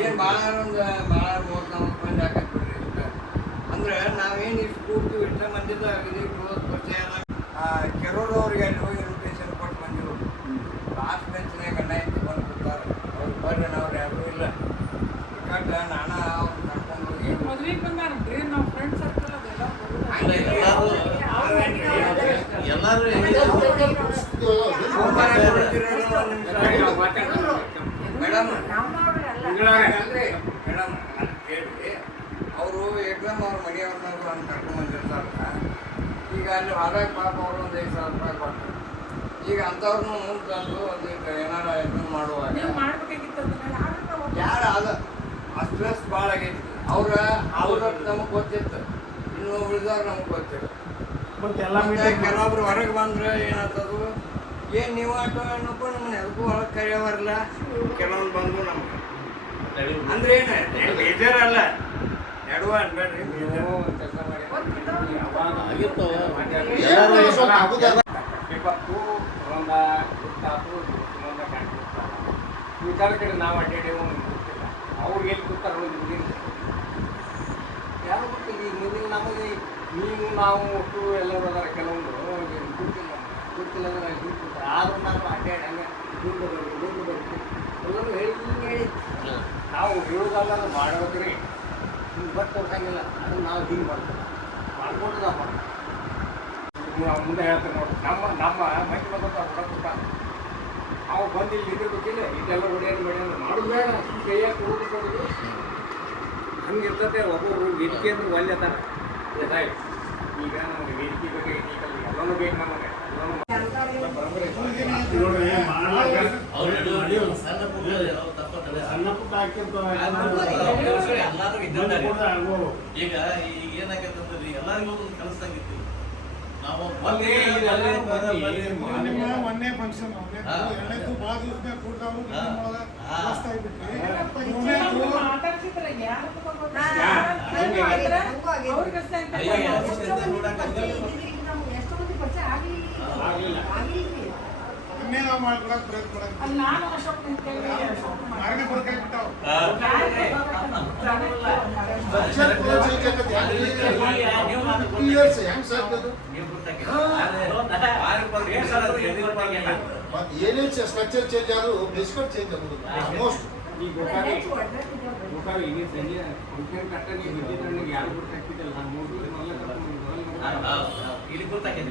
ಏನ್ ಭಾಳ ಒಂದು ಭಾಳ ಮೂವತ್ತು ನಲ್ವತ್ತು ಮಂದಿ ಹಾಕಕ್ ಬಿಡ್ರಿ ಇದಕ್ಕೆ. ಅಂದ್ರೆ ನಾವೇನು ಇಷ್ಟು ಕೂಡ್ತೀವಿ ಇಷ್ಟ ಮಂದಿದ ಆಗಿದೆ ಕ್ಲೋಸ್ ಪರಿಚಯ ಕೆರೋರು ಅವ್ರಿಗೆ ಅಲ್ಲಿ ಹೋಗಿ ಇನ್ವಿಟೇಷನ್ ಕೊಟ್ಟು ಬಂದಿರು. ಲಾಸ್ಟ್ ಬೆಂಚ್ನಾಗ ಬಂದು ಕೂತಾರೆ. ಅವ್ರು ಬರ್ರಿ ಅವ್ರು ಯಾರೂ ಇಲ್ಲ. ಕಟ್ಟ ನಾನಾ ಅವ್ರು ಕರ್ಕೊಂಡು ಹೋಗಿ ಮದ್ವೆಗ್ ಬಂದಾರನ್ರಿ ನಾವ್ ಫ್ರೆಂಡ್ ಸರ್ಕಲ್ ಅದೆಲ್ಲ ಎಲ್ಲರೂ ಎಲ್ಲರೂ ಸೋಮವಾರ ಬರ್ತೀರೇನೋ ಒಂದ್ ನಿಮಿಷ. ಮೇಡಮ್ ಅಲ್ರಿ ಮೇಡಮ್ ಕೇಳಿ ಅವರು ಎಕ್ಸಾಮ್ ಅವ್ರ ಮನೆಯವ್ರನ್ನ ಅಂತ ಕರ್ಕೊಂಡ್ ಬಂದಿರ್ತಾರಲ್ಲ ಈಗ ಅಲ್ಲಿ ಹೊರಗೆ ಪಾಪ ಅವರು ಒಂದು ಐದು ಸಾವಿರ ರೂಪಾಯಿ ಕೊಟ್ಟರು. ಈಗ ಅಂಥವ್ರನ್ನೂ ಮುಂದೆ ತಂದು ಒಂದು ಏನಾರ ಇದನ್ನು ಮಾಡುವಾಗ ಯಾರು ಅದ? ಆ ಸ್ಟ್ರೆಸ್ ಭಾಳ ಆಗೈತಿ. ಅವ್ರ ಅವ್ರ ನಮಗೆ ಗೊತ್ತಿತ್ತು. ಇನ್ನು ಉಳಿದವ್ರು ನಮಗೆ ಗೊತ್ತಿತ್ತು ಕೆಲವೊಬ್ರು ಹೊರಗೆ ಬಂದ್ರೆ ಏನಾಗ್ತದು? ಏನು ನೀವು ಆಟೋ ಏನಪ್ಪ ನಮ್ಮನ್ನ ಎಲ್ಗೂ ಒಳಗೆ ಕರೆಯೋವರಲ್ಲ? ಕೆಲವೊಂದು ಬಂದು ನಮ್ಗೆ. ಅಂದ್ರೆ ಏನು ಬೇಜಾರಲ್ಲ ನಡುವ ಅನ್ಬೇಡ್ರಿ ಬೇಜಾರು ಕೆಲಸ ಮಾಡಿ ಆಗಿತ್ತು ಎಲ್ಲರೂ ಸ್ವಲ್ಪ ಆಗುದಲ್ಲ. ವಿಪತ್ತು ರಂಗ ಗುತ್ತಾತು ಸುಮಂದ ಕಾಣ್ತಿರ್ತಾರ. ವಿಚಾರ ಕಡೆ ನಾವು ಅಡ್ಡಾಡೇವು ನಮ್ಗೆ ಗೊತ್ತಿಲ್ಲ ಅವ್ರಿಗೆ ಎಲ್ಲಿ ಕೂತಾರ ಹುಡುಗಿನ ಯಾರು ಗೊತ್ತಿಲ್ಲ? ಈಗ ಮುಂದಿನ ನಮಗೆ ನೀವು ನಾವು ಒಟ್ಟು ಎಲ್ಲರೂ ಅದಾರ. ಕೆಲವೊಂದು ಗೊತ್ತಿಲ್ಲ. ಗೊತ್ತಿಲ್ಲ ಅಂದ್ರೆ ಅಲ್ಲಿ ಕೂತಾರ? ಆದ್ರೂ ನಾನು ಅಡ್ಡಾಡಿ ಹಂಗೆ ಎಲ್ಲರೂ ಹೇಳಿ ಹಿಂಗೆ ಹೇಳಿ. ನಾವು ಹೇಳೋದಲ್ಲ ಮಾಡೋದ್ರಿ. ಹಿಂಗೆ ಬಟ್ ತೋರ್ಸಂಗಿಲ್ಲ ಅದನ್ನ ನಾವು ಹಿಂಗೆ ಮಾಡ್ತೀವಿ. ನಾವು ಮುಂದೆ ಹೇಳ್ತಾರೆ ನೋಡಿ ನಮ್ಮ ನಮ್ಮ ಮೈಕ್ ಬಂದ ಇಲ್ಲಿ ನಿಂದಿರ್ಬೇಕಿಲ್ಲ ಇದೆಲ್ಲ ಹೊಡೆಯೋದು ಹೊಡೆಯೋದು ಮಾಡೋದು ಬೇಡ ಹಂಗೆ ಇರ್ತದೆ ಒಬ್ಬೊಬ್ರು ವೇದಿಕೆ ಅಂದ್ರೆ ಒಳ್ಳೆ ಇದಾಯ್ತು ಈಗ ನಮಗೆ ವೇದಿಕೆ ಬಗ್ಗೆ ಎಲ್ಲನೂ ಬೇಕು ನಮಗೆ ಎಲ್ಲನೂ ಎಲ್ಲರೂ ಇದ್ದಿದ್ದಾರೆ. ಈಗ ಈಗ ಏನಾಗೈತೆ ಅಂದ್ರೆ ಎಲ್ಲರಿಗೂ ಒಂದು ನಾವು ಅಲ್ಲಿ ಬಂದು ನಿಮ್ಮ ಮೊನ್ನೆ ಫಂಕ್ಷನ್. ಎರಡನೇದು ಭಾಳ ದಿವಸ ಕೂಡ್ದವ್ರು ಅಯ್ಯೋ, ಯಾರು ಅಷ್ಟೇ ನೋಡಕ್ ಆಗ್ಲಿಲ್ಲ. ಮೊನ್ನೆ ನಾವು ಮಾಡ್ಕೊಳಕ್ ಪ್ರಯತ್ನ ಮಾಡಕ್ ಅಲ್ಲಿ ನಾನು ಅಶೋಕ್ ನಿಂತ್ಕೊಂಡ್ರೆ ಅಶೋಕ್ ಮಾಡಿ. ಮಾರನೇ ಬರ್ಕಾಯ್ ಬಿಟ್ಟಾವ ಹೆಂಗ್ ಸಾಕ್ತದು ಮತ್ ಏನೇ ಸ್ಟ್ರಕ್ಚರ್ ಚೇಂಜ್ ಆದ್ರೂ ಬಿಸ್ಕಟ್ ಚೇಂಜ್ ಮೋಸ್ಟ್ ಈಗ ಸಂಜೆ ಫಂಕ್ಷನ್ ಕಟ್ಟ ನೀವು ಇದ್ದಿದ್ರಲ್ಲಿ ಯಾರು ಗೊತ್ತಾಗ್ತಿದ್ದಲ್ಲ ನಾನು ಮೂರು ಮೊದಲೇ ಕರ್ಕೊಂಡು ಇಲ್ಲಿ ಗೊತ್ತಾಗಿದೆ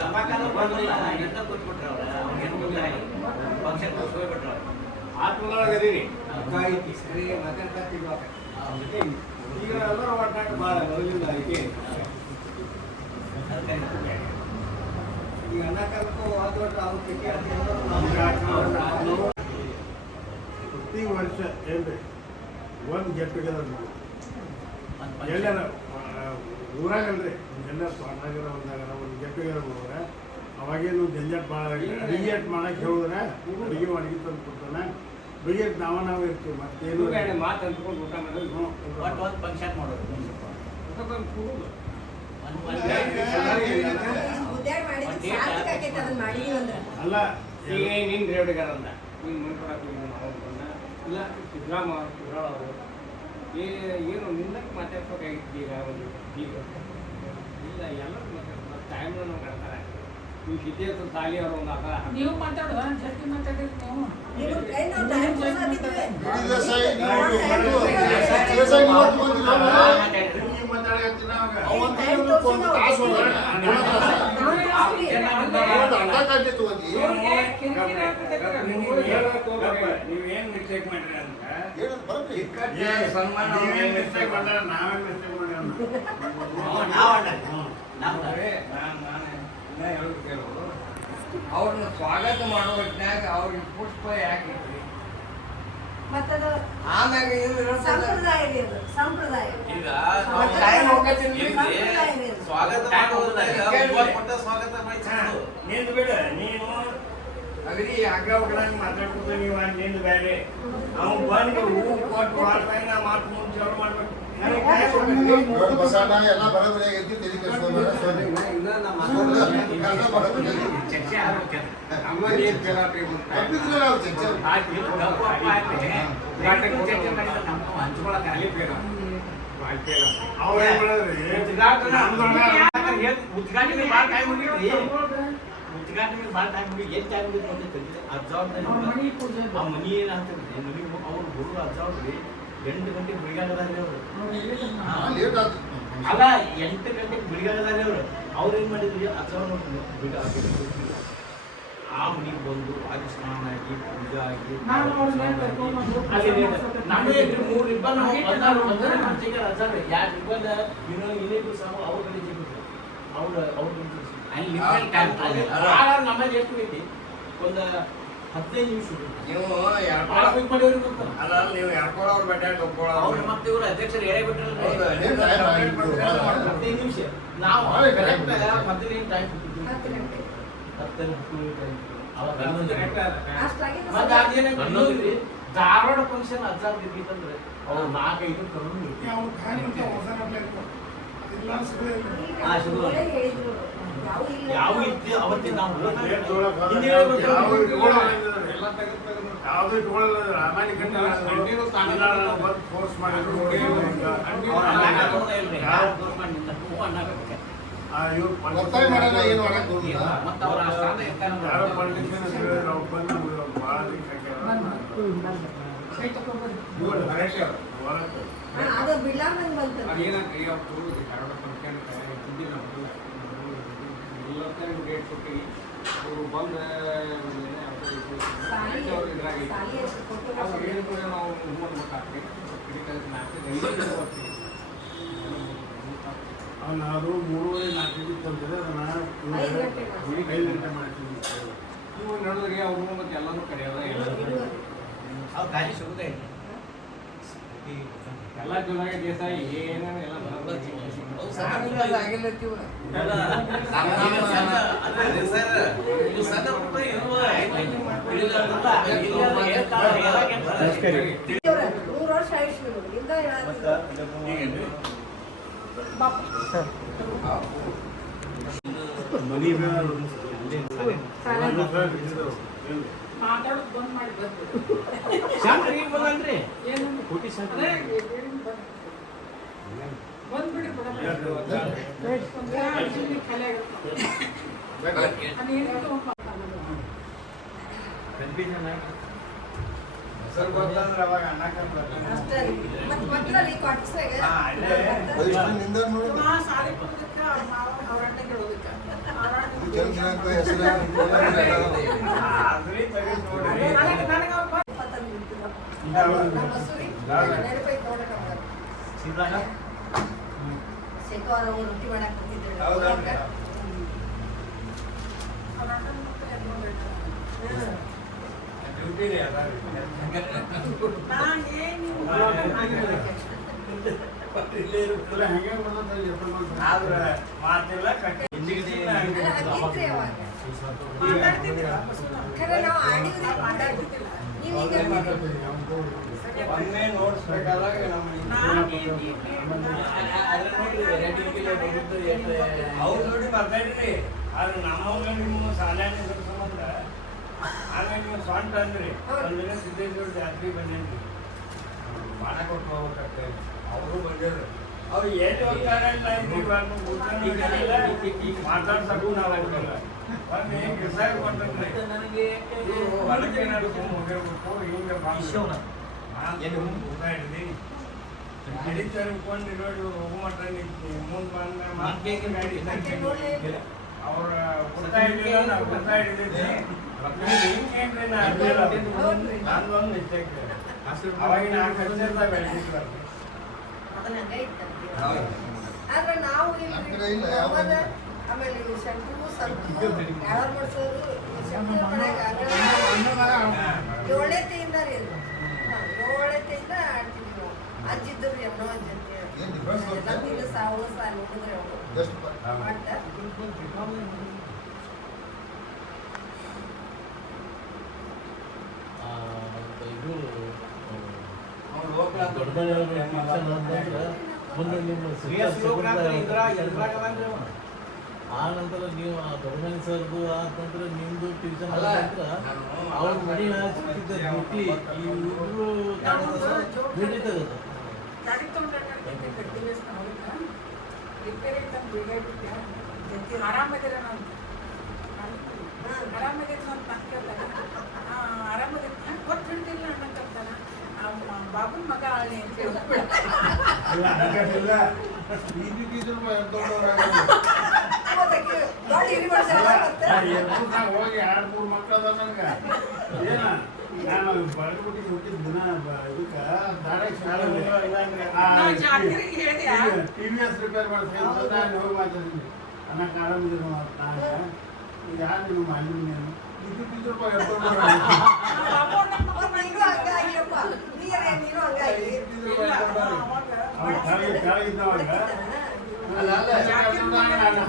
ತಮ್ಮಾಕಂದ್ರೆ ಬಂದಿಲ್ಲ. ಎಂತ ಕೂತ್ಬಿಟ್ರೆ ಅವ್ರು? ಅವ್ರಿಗೇನು ಗೊತ್ತಾಗಿಲ್ಲ ಫಂಕ್ಷನ್ ಹೋಗ್ಬಿಟ್ರು ಈಗ ಎಲ್ಲರೂ ಒಟ್ಟಾಟ ಭಾಳ ಈಗ ಪ್ರತಿ ವರ್ಷ ಏನ್ರಿ ಒಂದು ಗೆಟ್ ಟುಗೆದರ್ ಮಾಡೋದು ಎಲ್ಲಾರ ಊರಾಗಲ್ರಿ ಎಲ್ಲ ಸ್ವಾಟಾಗಿರೋ ಒಂದಾಗ ಒಂದು ಗೆಟ್ ಹೋದ್ರೆ ಅವಾಗೇನು ಜಂಜಾಟ್ ಭಾಳ ಅಡಿಗೆ ಮಾಡಕ್ಕೆ ಹೇಳಿದ್ರೆ ಅಡುಗೆ ಅಡುಗೆ ತಂದು ಕೊಡ್ತಾನೆ. ಬಗೆ ನಾವ ನಾವು ಇರ್ತೀವಿ ಮತ್ತೇನು ಮಾತು ಅಂದ್ಕೊಂಡು ಊಟ ಮಾಡೋದು. ಒಂದು ಫಂಕ್ಷನ್ ಮಾಡೋದು ಅಲ್ಲ ಈಗ ನಿನ್ನ ನೀನು ಇಲ್ಲ ಸಿದ್ದರಾಮ ಸಿದ್ದರಾಮ ಅವರು. ಏನು ನಿನ್ನಕ್ಕೆ ಮಾತಾಡ್ಬೇಕಾಗಿದ್ದೀರಾ ಈಗ ಒಂದು ಈಗ? ಇಲ್ಲ ಎಲ್ಲರೂ ಮಾತಾಡ್ತಾರೆ ಟೈಮ್ ನಮ್ಗೆ ಅರ್ಥ ನೀವು ಸಿದ್ದೇಶ್ವರ ಸಾಲಿ ಅವರು ಒಂದು ಅರ್ಥ ನೀವು ಮಾತಾಡುವ ಜೊತೆ ಮಾತಾಡಿರಿ ನೀವು. ದೇಸಾಯಿ ನೀವೇನು ಮಿಸ್ಟೇಕ್ ಮಾಡ್ರಿ ಅಂತ ಸನ್ಮಾನ ನೀವೇನ್ ಮಿಸ್ಟೇಕ್ ನಾವೇನ್ ಅವ್ರನ್ನ ಸ್ವಾಗತ ಮಾಡೋ ಹೊತ್ನ್ಯಾಗ ಅವ್ರಿಗೆ ಪುಷ್ಪ ಯಾಕೆ ಮತ್ತದು ಆಮ್ಯಾಗ ಏನು ಸಂಪ್ರದಾಯ ರೀ ಅದು ಸಂಪ್ರದಾಯ ಈಗ ಟೈಮ್. ಸ್ವಾಗತ ಕೊಟ್ಟ ಸ್ವಾಗತ ಮಾಡಿ. ನಿಂದು ಬಿಡು ನೀನು ಅಗದಿ ಅಗ್ಗ ಒಗ್ಗರಂಗ್ ಮಾತಾಡ್ಕೊತ ನೀವು ನಿಂದು ಬೇರೆ ಅವ್ನು ಬಂದು ಹೂ ಕೊಟ್ಟು ಮಾಡ್ತಾಗ ನಾ ಮಾತು ಮುಂದೆ ಚಾಲು ಮಾಡ್ಬೇಕು ನನಗೆ ಎಲ್ಲ ಬರೋಬ್ಬರಿ ಆಗೈತಿ ತಲೆ ಚರ್ಚೆ ಆಗ್ಬೇಕು ಅಮ್ಮ ಏನ್ ನಾವು ಚರ್ಚೆ ಗಂಟೆಗೂ ಮಾಡಿದ್ರೆ ನಮ್ಮ ಹಂಚ್ಕೊಳಕ್ಕೆ ಅಲ್ಲಿ ಬೇಡ. ಉದ್ಘಾಟನೆ ಭಾಳ ಟೈಮ್ ಮುಗಿದ್ರಿ ಉದ್ಘಾಟನೆ ಭಾಳ ಟೈಮ್ ಮುಗಿ ಏನು ಟೈಮ್ ಮುಗಿದು ಗೊತ್ತೈತಿ ಆ ಮನೆ ಪೂಜೆ ಆ ಮನಿ ಏನಾಗ್ತದೆ ಮನಿ ಅವ್ರು ಗುರು ಅಜ್ಜಾವ್ರಿ ಎಂಟು ಗಂಟೆ ಬಿಳಿಗಾಗದಾರಿ ಅವರು. ಅಲ್ಲ ಎಂಟು ಗಂಟೆಗೆ ಬಿಳಿಗಾಗದಾರಿ ಅವರು ಅವ್ರು ಮಾಡಿದ್ರು? ಮಾಡಿದ್ರಿ ಅಜ್ಜವ್ರು ಬಿಡ ಆ ಹುಡುಗಿ ಬಂದು ಅಲ್ಲಿ ಸ್ನಾನ ಆಗಿ ಪೂಜೆ ಆಗಿ ನಮಗೆ ಮೂರು ರಿಬ್ಬನ್ ಹಾಗೆ ಯಾರು ರಿಬ್ಬನ್ ಇನ್ನೂ ಇನ್ನೇನು ಸಹ ಅವ್ರ ಕಡೆ ಸಿಗುತ್ತೆ. ಅವ್ರ ಅವ್ರ ಅಲ್ಲಿ. ನಮ್ಮಲ್ಲಿ ಎಷ್ಟು ಐತಿ ಒಂದು ಹದಿನೈದು ನಿಮಿಷ ನೀವು ಎರ್ಕೊಳ? ಅಲ್ಲ ನೀವು ಎರ್ಕೊಳ್ಳೋರು ಬೇಡ ಅವ್ರು ಒಪ್ಕೊಳ್ಳೋರು ಮತ್ತೆ ಇವ್ರು ಅಧ್ಯಕ್ಷರು ಹೇಳೇ. ಹದಿನೈದು ನಿಮಿಷ. ನಾವು correct. ಮೊದಲಿನ ಟೈಮ್ ಹತ್ತು ಹನ್ನೊಂದು ಮತ್ತೆ ಧಾರವಾಡ ಫಂಕ್ಷನ್ ಅಜ್ಜಾರ್ ಇರ್ಬೇಕಂದ್ರೆ ಅವ್ರು ನಾಲ್ಕೈದು ಕರೋಡು ಅವ್ರು. ಅವರೇ ಯಾವ ಇತ್ತು ಅವತ್ತಿನ ಯಾವ್ದು ಇಟ್ಕೊಳ್ಳೋಲ್ಲ ಫೋರ್ಸ್ ಮಾಡಿದ್ರು ಅವ್ರ ಒತ್ತಾಯ ಮಾಡೋಣ ಏನು ಅವ್ರ. ಯಾರೋ ಹೇಳಿದ್ರೆ ನಾವು ಬಂದು ಭಾಳ ಅವ್ರು. ಅದು ಬಿಡ್ಲಾರ್ದಂಗ್ ಬಂತು ಅದೇನಾಗ ಈಗ ಅವ್ರು ಧಾರವಾಡ ನಾವು ಡೇಟ್ ಕೊಟ್ಟು ಅವರು ಬಂದು ಕೂಡ ನಾವು ಹೂ ಅನ್ಬೇಕಾಗ್ತದೆ ಕಿಡಿಕಾಲ ನಾಲ್ಕು ಅದು ಮೂರುವರೆ ನಾಲ್ಕು ತಂದಿದೆ ಅದನ್ನ ಐದು ಗಂಟೆ ಮಾಡ್ತೀವಿ. ನೀವು ನಡೆದ್ರೆ ಅವ್ರು ಮತ್ತೆ ಎಲ್ಲಾನು ಕರೆಯೋದ ಎಲ್ಲ ಅವ್ರು ಖಾಲಿ ಸಿಗುದೇ ಇಲ್ಲ. ಎಲ್ಲ ಜುಲಾಯಿ ದಿವಸ ಏನೇನು ಎಲ್ಲ ಮಾತಾಡೋದು ಬಂದ್ ಮಾಡಿ ಬಂದು ಶಾಂತ್ರಿ ಈಗ ಬಂದನ್ರಿ? ಏನು ಕೋಟಿ ಶಾಂತ್ರಿ. ಅದೇ ಏನು ಬಂದ್- ಬಂದ್ಬಿಡಿ ಬಿಡಪ್ಪ. ಒಂದ್ ಎರಡು ಜನ ಖಾಲಿ ಆಗುತ್ತೆ. ಅದು ಏನಿತ್ತು ಒಬ್ಬ Confusion ಆಯ್ತು. ಹೆಸರು ಗೊತ್ತಂದ್ರೆ ಅವಾಗ ಅನ್ನಕ್ಕೆ ಬರ್ತಾನೆ. ಅಷ್ಟೇ ರೀ. ಮತ್ತ್ ಮಕ್ಕಳಲ್ಲಿ ಕ್ವಾರ್ಟರ್ಸ್ನಾಗ ಹಾ, ಅಲ್ಲೇ. ವಯಸ್ಸಿನ ನಿಂದ ನೋಡಿ ನಾ ಶಾಲೆ ಹೋಗೋದಕ್ಕೆ ಅವ್ರ ಮಾವ ಅವ್ರ ಅಣ್ಣ ಕೇಳೋದಕ್ಕೆ ಅವ್ರ ಅಣ್ಣ ತೆಗೆದು ನೋಡ್ರಿ. ನನಗೆ ನನಗೆ ಅವ್ರು ಬಂದ್- ಇಪ್ಪತ್ತೊಂದು ನಿಂತಿದ್ರು. ಇಲ್ಲ, ಅವ್ರು- ನಮ್ಮ ಮಸೂರಿ ನೆನಪೈತೆ ನೋಡಕ್ಕೆ ಅವ್ರು. ಸಿದ್ಧಾಗ? ಶೇಖು ಅವ್ರು ಅವ್ರು ರೊಟ್ಟಿ ಮಾಡಕ್ ಬರ್ತಿದ್ರು ಹೌದಾ? ಅವ್ರ ಅಣ್ಣನ ಮಕ್ಳು ಎತ್ಕೊಂಡ್ ಹೋಗ್ತಾರೆ. ಹ್ಮ್. ಡ್ಯೂಟಿ ರೀ ಅದ ರೀ. ನಾನೇ ನೀವು ಇಲ್ಲೇ ಇರುತ್ತಲ್ಲ, ಹೆಂಗೆ ಬಂದಂತ ಎಪ್ಪತ್ತು ಮಂದಿ. ಆದ್ರೆ ಮಾತಿಲ್ಲ ಕಟ್ಟಿ ಒಮ್ಮೆ ನೋಡ್ಸ್ಬೇಕಾದಾಗ ಅವ್ರು ನೋಡಿ ಮಾತಾಡ್ರಿ ಆದ್ರೆ ನಮ್ಮವ್ಗ ನಿಮ್ಮ ಸಾಲಾನೆ ಸಂಬಂಧ ಆಮೇಲೆ ನೀವು ಸ್ವಂತ ಅಂದ್ರಿ ಸಿದ್ದೇಶ್ವರ ಜಾತ್ರೆ ಬಂದೇನ್ರಿ ಕೊಟ್ಟು ಹೋಗ್ಬೇಕಾಗ್ತದೆ ಅವರು ಬಂದಿದ್ರು. ಅವ್ರು ಅಂತ ಇದ್ರಿ ಬಂದು ಊಟನೂ ಇರ್ಲಿಲ್ಲ, ಮಾತಾಡ್ಸಕ್ಕೂ ನಾವು ಹೋಗಿಲ್ಲ ಒಂದು ಕಿಸಾಗಿ ಕೊಟ್ಟಂದ್ರಿ ನನಗೆ ಇವ್ರು ಹೊಲಕ್ಕೆ ಹೋಗಿರ್ಬೇಕು ಹಿಡ್ದಿ ಮುಂದೆ ಬಂದ ಗಾಡಿ. ನೋಡ್ಲೇ ಅವ್ರ ಗೊತ್ತಾ ಹಿಡಿದಿಲ್ಲ ನಾವು ಊಟ ಹಿಡಿದಿದ್ದೆ ಹಿಂಗೇನ್ರಿ ನಾ ಅಡ್ಡಿಲ್ಲ. ಹೌದ್ರಿ. ನಂದೊಂದು ಮಿಸ್ಟೇಕ್ ಅವಾಗಿನ ಕಲ್ಚರ್ದಾಗ ಬೆಳೆದಿದ್ರು ಅದನ್ನ ಹಂಗೆ ಇತ್ತಂತೆ. ಆದ್ರೆ ನಾವು ಇಲ್ಲಿ ಆಮೇಲೆ ಶಂಕು ಸಂತು ಯಾರು ಮಾಡ್ಸೋರು ಶಂಕು ಮನ್ಯಾಗ ಏಳನೇತೆಯಿಂದ ರೀ ಏಳನೇತೆಯಿಂದ ಆಡ್ತಿದ್ವಿ ನಾವು. ಅಜ್ಜಿದ್ರು ಎನ್ನೋ ಅಜ್ಜಿ ಅಂತ ಹೇಳಿ ಏನ್ difference ಗೊತ್ತಾ? ನಮ್ಗಿದು ಸಾವು ಸಾ ನೋಡಿದ್ರೆ ಅವ್ರು ಇದು ಆ ನಂತರ ನೀವು ಆ ದೊಡ್ಡಮನೆ ಸರ್ದು ಅಂತಂದ್ರೆ ನಿಮ್ದು ಟ್ಯೂಷನ್ ಅಲ್ಲ, ನಂತರ ನಾನು ಅವ್ರ ಮನೆ ಹಚ್ಚಿದ್ದ ಡ್ಯೂಟಿ ಅಂತ ಬೇಕಾಗಿತ್ತು ಆರಾಮದಿರ. ನಾನು ಆರಾಮದಿರ ಅನ್ನಕ್ಕಂತಾನ ಬಾಬುನ ಮಗ ಆಳಿ ಅಂತ. ಬೀದಿ ಬೀದಿ ಹೋಗಿ ಎರಡು ಮೂರು ಮಕ್ಕಳು ಅದ ನನಗೆ ಏನ ನಾನು ಬಾಗಲಕೋಟೆಗೆ ಹೋಗಿದ್ದ ದಿನ ಬ- ಇದಕ್ಕ ದಾರಿ ಶಾಲೆಯಲ್ಲಿ ನಾವು ಜಾತ್ರೆಗೆ ಹೇಳಿದ್ಯಾ? ಟಿ ವಿ ಎಸ್ ರಿಪೇರ್ ಮಾಡ್ಸ್ಕೊಂಡು ನಾನು ಹೋಗಿ ಮಾತಾಡಿದ್ವಿ ಅನ್ನಕ್ಕೆ ಆರಾಮಿದ್ರು ನಾನು ಈಗ ಯಾರು ನೀವು ಮಾಲಿನ್ಯ ನೀನು ರೂಪಾಯಿ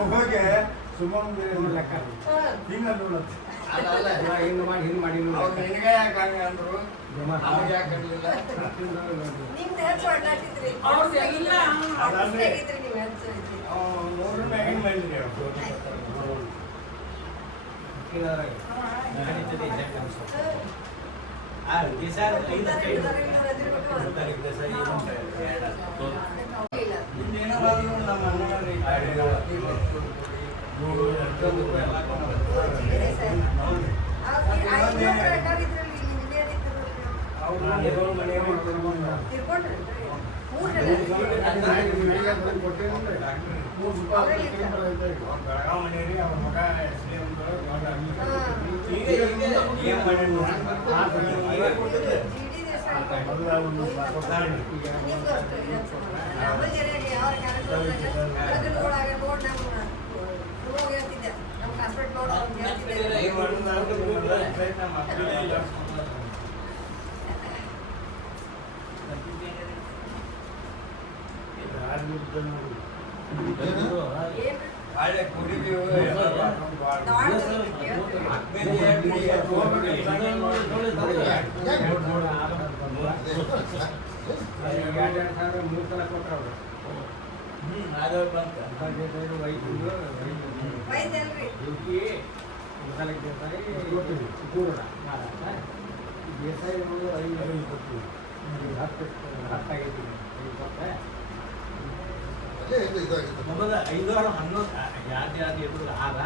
ಹೋಗಿ ಸುಮ್ಮನೆ ಲೆಕ್ಕ ಹಿಂಗ ನೋಡತ್ತೆ ಹಿಂಗೆ ಹಿಂಗೆ ಮಾಡಿ ನಿನಗೆ ಯಾಕೆ ಮೂರು ಬೆಳಗಾವ್ ಮನೆ ರೀ ಅವ್ರ ಮಗ ಎಸ್ ಡಿ ಎಂ ಹಾ. ಈಗ ಈಗ ಏನ್ ಮಾಡ್ಯಾನ ಏನ್ ಕೊಟ್ಟರು ದೇಸಾಯಿ ಐದು ಹತ್ತು ಹತ್ತಾಗೈತಿ ಐದು ಕೊಟ್ಟೆ ಅಲ್ಲೇ ಇದು ಇದಾಗಿತ್ತು. ನಮ್ಮದು ಐದಾರು ಹನ್ನೊಂದು ಯಾರ್ದು ಯಾರ್ದು ಎದುರು ಆರ?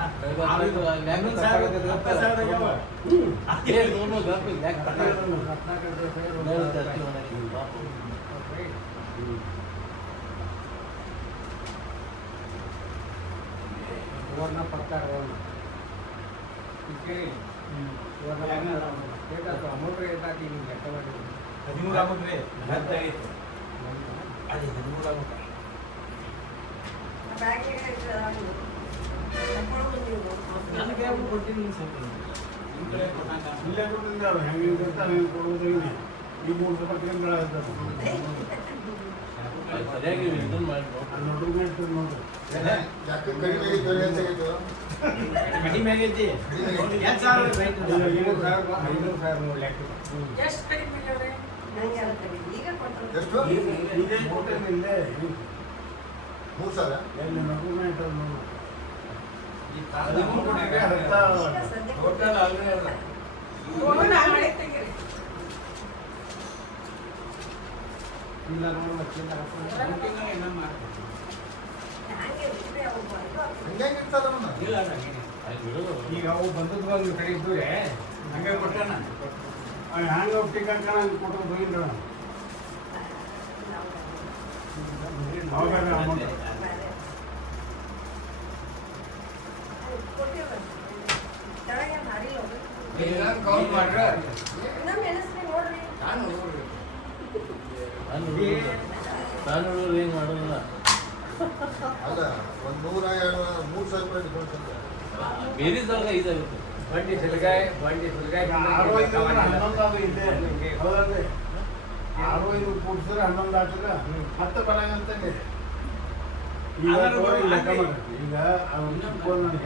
ಆಮೇಲೆ ಹನ್ನೊಂದು ಸಾವಿರ ಹತ್ತು ಸಾವಿರ ಆಗ್ಯಾವ. ಏ, ನೋಡು, ಗಪ್ಪಿ, ಲೆಕ್ಕ ತಗೊಳ್ಳು. ರತ್ನಾಕರ್ ದೇಸಾಯಿ ನೋಡು, ಜಾಸ್ತಿ ಒಣಗಿ. ಸುವರ್ಣ ಪತ್ತಾರ ವರ್ಣ ಕೇಳಿ. ಸುವರ್ಣ ಏಟಾಯ್ತು ಅಮೌಂಟ್ ಏಟಾಗಿ ನಿಮ್ಗೆ ಲೆಕ್ಕ ಮಾಡಿ ಹದಿಮೂರು ಆಗ್ಬೇಕ್ರಿ. ಹತ್ತು ಆಗೈತೆ ಅದು ಹದಿಮೂರು ಆಗ್ಬೇಕು. ಈ ಮೂರು ರೂಪಾಯಿ ತಿಂಗಳಾಗ್ತದೆ ಅದು ಸರಿಯಾಗಿ ಇದನ್ನ ಮಾಡಿ ನೋಡು. ಅಲ್ಲಿ ನೋಡ್ರಿ ನೋಡ್ರಿ ಯಾಕೆ ಕಡಿಮೆ ಆಗಿತ್ತು ಹೆಚ್ಚಾಗಿತ್ತು ಕಡಿಮೆ ಆಗೈತಿ ಎಂಟು ಸಾವಿರ ರೈತ ಐನೂರು ಸಾವಿರ ಐನೂರು ಸಾವಿರ ನೋಡಿ ಲೆಕ್ಕ ಎಷ್ಟು ಕಡಿಮೆ ಆಗ್ಯಾವ್ರಿ? ನಂಗೆ ಹೇಳ್ತಾರೆ. ಈಗ ಕೊಟ್ಟರು. ಎಷ್ಟು ಇದೇ ಕೊಟ್ಟೇನೆ ಇಲ್ಲೇ ಮೂರು ಸಾವಿರ ಎಲ್ಲಿ ಈ ಅಲ್ಲ ಇಲ್ಲ ನೋಡಿ ಮತ್ತೆ ಇಲ್ಲ ಈಗ ಅವು ಬಂದದ್ದು ಒಂದು ಕಡೆ ಇದ್ದೂರೆ ಹಂಗೆ ಕೊಟ್ಟಾನ ಹ್ಯಾಂಗ ಟಿಕೆಟ್ ಕೊಟ್ಟು ಹೋಗಿಲ್ಲ ಅವಾಗ ಅಮೌಂಟ್ ಬೇರೆ. ಅದು ಕೊಟ್ಟಿವ್ರಿ. ಕೆಳಗೆ ಮಾಡಿಲ್ಲ ಅವ್ರು. ಈಗ ಕೌಂಟ್ ಮಾಡ್ರೆ ನಮ್ಮ ಹೆಸರು ನೋಡ್ರಿ ನಾನು ನೋಡ್ರಿ ನಾನು ಹುಡುಗ. ನಾನು ಹುಡುಗ ಏನು ಮಾಡೋದಿಲ್ಲ. ಅಲ್ಲ ಒಂದು ನೂರ ಎರಡು ಮೂರು ಸಾವಿರ ರೂಪಾಯಿ ಡಿಫ್ರೆನ್ಸ್ ಅಂತ ಬೇರಿದಾಗ ಇದಾಗುತ್ತೆ ಬಂಡಿ ಸಿಲಗಾಯಿ ಬಂಡಿ ಸಿಲಗಾಯಿ ಹನ್ನೊಂದು ಇಲ್ಲೇ ಹೌದಲ್ರಿ? ಆರು ಐದು ಕೂಡ್ಸಿದ್ರೆ ಹನ್ನೊಂದು ಆಗ್ತದ ಮತ್ತೆ ಬರಂಗಂತಂಗೆ ಈಗ ಲೆಕ್ಕ ಈಗ ಅವ್ನು ಫೋನ್ ಮಾಡಿ.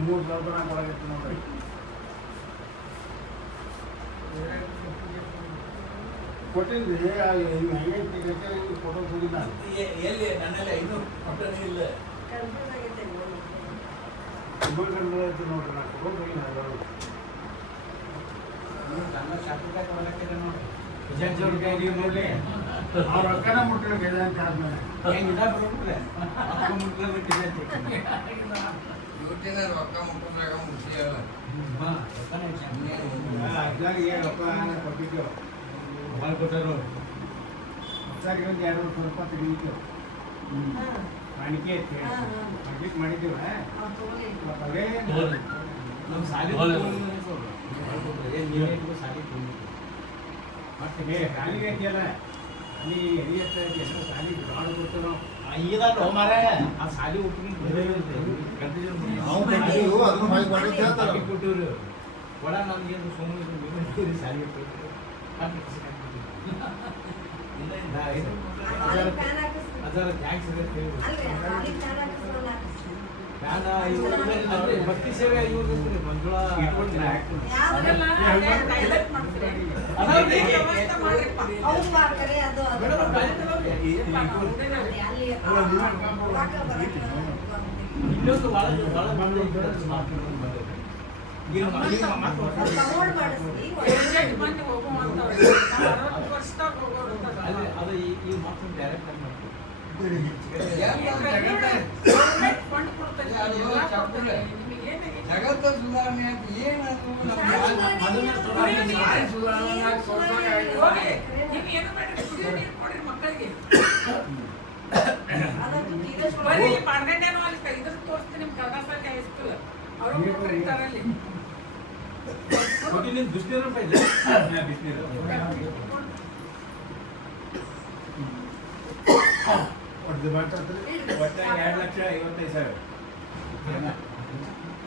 ಮೂರು ಸಾವಿರ ರೂಪಾಯಿ ನಾನು ನೋಡ್ರಿ. ಹೆಂಗೆ ಫೋಟೋ ಎಲ್ಲಿ ನನ್ನಲ್ಲಿ ಇನ್ನೂ ಕೊಟ್ಟನೇ ಇಲ್ಲ ನೋಡ್ರಿ ನಾನು ನನ್ನ ಶಾಪಿಂಗ್ ಮಾಡಕ್ಕೆ ನೋಡಿ ವಿಜಯ್ ಕೈ ನೀವು ನೋಡ್ಲಿ ಅವ್ರ ರೊಕ್ಕನ ಅಂತ ಆದ್ಮೇಲೆ ಹೆಂಗ್ ಇದ ಬರೋಬ್ರೆ ಅಪ್ಪ ಮುಟ್ಲ ಬಿಟ್ಟಿದೆ ಇವತ್ತಿನ ರೊಕ್ಕ ಮುಟ್ಟಿದಾಗ ಮುಟ್ಟಿಯಲ್ಲ ಕೊಟ್ಟರು ಅಜ್ಜಾರಿಗೆ ಒಂದು ಎರಡು ಸ್ವಲ್ಪ ತೆಗಿತು ಹಾ, ಕಾಣಿಕೆ. ಕಂಪ್ಲೀಟ್ ಮಾಡಿದ್ದೀವ ಅವ್ರು ನಮ್ಮ ನೀವೇ ಇಟ್ಕೊ ಸಾಲಿ. ಮತ್ತೆ ಹೇ ಕಾಲಿಗೆ ಐತಿಯಲ್ಲ ಅಲ್ಲಿ ಎಲ್ಲಿ ಹತ್ರ ಐತಿ ಎಲ್ಲ ಸಾಲಿ ಕೊಡ್ತೇವೆ ನಾವು ಆ, ಸಾಲಿ ಕೊಟ್ಟಿವ್ರಿ ಒಳ ನಮ್ಗೇನು ಸುಮ್ಮನೆ ಸಾಲಿ. ಅದರ ಭಕ್ತಿ ಸೇವೆ ಇನ್ನೊಂದು ಇರ್ತಾರೆ. ಅಲ್ಲಿ ಅದು ಈ ಈ ಮಾತು ಡೈರೆಕ್ಟ್ ಆಗಿ ಮಾಡ್ತೀವಿ ಜಗತ್ತ ಸುಧಾರಣೆ ಅಂತ ಏನದು ನಮ್ಮ ಅದನ್ನ ಸುಧಾರಣೆ ಯಾರು ಸುಧಾರಣೆ ಆಗಿ ತೋರ್ಸೋಕೆ ಹೋಗಿ. ನೀವು ಏನು ಬೇಡ್ರಿ, ಕುಡಿಯೋ ನೀರು ಕೊಡ್ರಿ ಮಕ್ಕಳಿಗೆ ಅದಕ್ಕೆ ತೀರಿಸ್ಕೊಂಡು ಬರ್ರಿ ಪಾರ್ಗಂಡೇನೋ ಅಲ್ಲಿ ಕ- ಇದ್ರ ತೋರಿಸ್ತೀನಿ ನಿಮ್ ಕರ್ನಾಟಕ ಎಷ್ಟು ಅವರು ಮಕ್ಕಳು ಇರ್ತಾರಲ್ಲಿ ಒಟ್ಟು ನಿನ್ ಬಿಸಿನೀರು ರೂಪಾಯಿ ಇದೆ ಹಾ, ಬಿಸಿನೀರು ಹೊಡ್ದು ಮಾತಾಡ್ತೀರಿ ಒಟ್ಟ ಎರಡು ಲಕ್ಷ ಐವತ್ತೈದು ಸಾವಿರ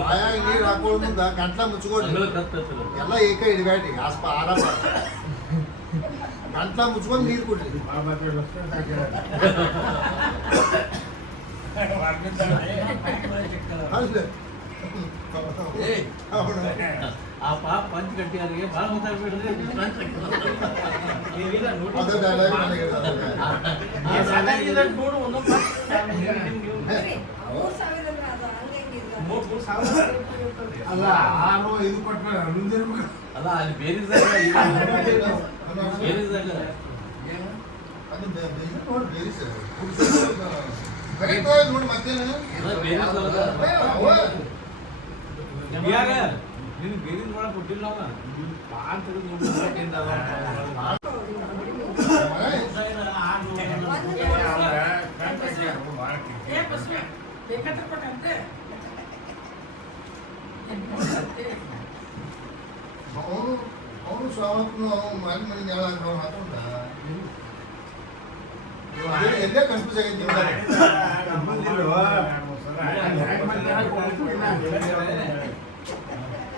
ಬಾಯಾಗ ನೀರು ಹಾಕೊಳ್ಳೋ ಮುಂದ ಗಂಟ್ಲ ಮುಚ್ಕೊಡ್ರಿ ಎಲ್ಲ ಏಕ ಇಡಬೇಡಿ ಆಸ್ಪ ಆರಾಮ ಗಂಟ್ಲ ಮುಚ್ಕೊಂಡು ನೀರು ಕೊಡ್ರಿ ಭಾಳ ಮಾತಾಡಲ್ಲ ಸಾಕಿಲ್ಲ. ಅಲ್ಲ ಏಯ್ ಅವನು ಆ ಪಾಪ ಪಂಚ ಗಂಟೆ ಅವರಿಗೆ ಭಾಳ ಮಾತಾಡ್ಬಿಡ್ರಿ ನೀವಿಲ್ಲ ನೋಡಿ ಅದೇ ಡೈಲಾಗ್ ನನಗೆ ಈ ಸಾಕಾಗಿದೆ ನೋಡು ಒಂದೊಂದು ಮಾತು ನೀವು ಬರ್ರಿ, ಮೂರ್ ಸಾವಿರ ಅಂದ್ರೆ ಅದು ಹಂಗೆ ಹಿಂಗೆ ಇದು. ಮೂರು ಮೂರು ಸಾವಿರ ಇರ್ತದೆ. ಅಲ್ಲ ಆರು ಇದು ಕೊಟ್ಮೇಲೆ ಹನ್ನೊಂದು ಇರ್ಬೇಕು ಅಲ್ಲ ಅಲ್ಲಿ ಬೇರೆ ಜಾಗ ಇದು ಬೇರೆ ಜಾಗ ಏನು ಅದು ಬೇ- ಬೇ- ಇದು ನೋಡಿ ಬೇರೆ ಸರ್. ಕರೆಕ್ಟ್ ನೋಡಿ ಮತ್ತೇನು ಅಲ್ಲ ಬೇರೆ ಜಾಗ ಯಾರ ನಿನ್ ಬೇರೆ ಕೊಟ್ಟಿಲ್ಲ ಅವ ಪಾನ್ ತೆಗೆದು ಅವನು ಅವನು ಸ್ವಾಮಪ್ಪನು ಅವನು ಮನೆ ಮನೆ ಅವ್ನು ಹಾಕೊಂಡ ಎಲ್ಲೇ ಕನ್ಫ್ಯೂಸ್ ಆಗೈತಿ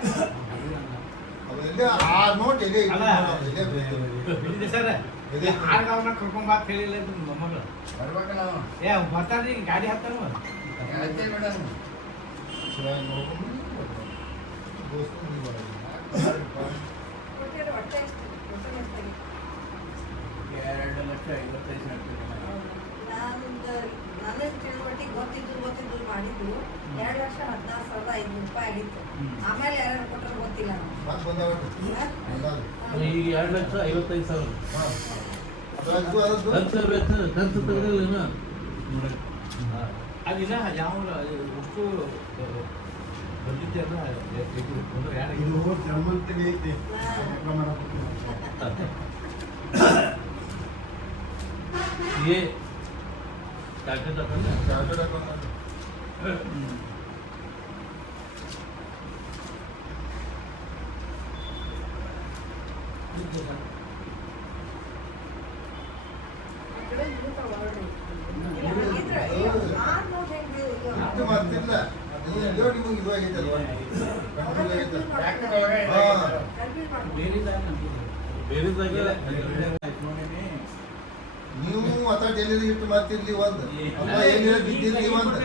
ಜೀವನದಾಗ. ಅವ ಎಲ್ಲೇ ಆ ನೋಟ್ ಅಲ್ಲ. ಎಲ್ಲೇ ಸರ್ ಎದೆ- ಆರ್ಗ ಅವ್ನ ಕರ್ಕೊಂಡ್ ಬಾ ಅಂತ ಹೇಳಿಲ್ಲ ಇದು ಮೊಮ್ಮಗಳು ಬರ್ಬೇಕ ನಾವು ಏ ಗಾಡಿ ಹತ್ತಾನ ಮೇಡಮ್ ಶಿವಾಯ ನೋಡ್ಕೊಂಡು ದೋಸ್ತ ಬರೋದು. ಎಷ್ಟಾಗಿದೆ? ಎರಡು ಲಕ್ಷ ಐವತ್ತೈದು ಸಾವಿರ ನಾನೊಂದು ನನಗೆ ತಿಳುವಳಿಕೆ ಗೊತ್ತಿದ್ದು ಗೊತ್ತಿದ್ದು ಮಾಡಿದ್ದು ಎರಡು ಲಕ್ಷ ಹದಿನಾರು ಸಾವಿರದ ಐನೂರು ರೂಪಾಯಿ ಆಗಿತ್ತು. ಆಮೇಲೆ ಯಾರು ಕೊಟ್ಟರು ಗೊತ್ತಿಲ್ಲ. ಈಗ ಎರಡು ಲಕ್ಷ ಐವತ್ತೈದು ಸಾವಿರ. ಖರ್ಚು ವೆಚ್ಚ ಖರ್ಚು ತೆಗೆದಿಲ್ಲ ಅದಿನ ಯಾವ ಎಷ್ಟು ಬಂದಿದ್ದೆ ಇದು ಜನ್ಮಂತನೇ ಐತಿ. ಹಾ. ಲೆಕ್ಕ ಮಾಡಕ್ಕೆ ये ಚಾರ್ಟೆಡ್ ಅಕೌಂಟ್ ಚಾರ್ಟರ್ಡ್ ಅಕೌಂಟೆಂಟ್. ಅದು ಎಲ್ಲೋ ಇಟ್ಟು ಮಾಡ್ತಿರ್ಲಿ ಒಂದು? ಅಥವಾ ಏನಿಲ್ಲ ಬಿದ್ದಿರ್ಲಿ ಒಂದು?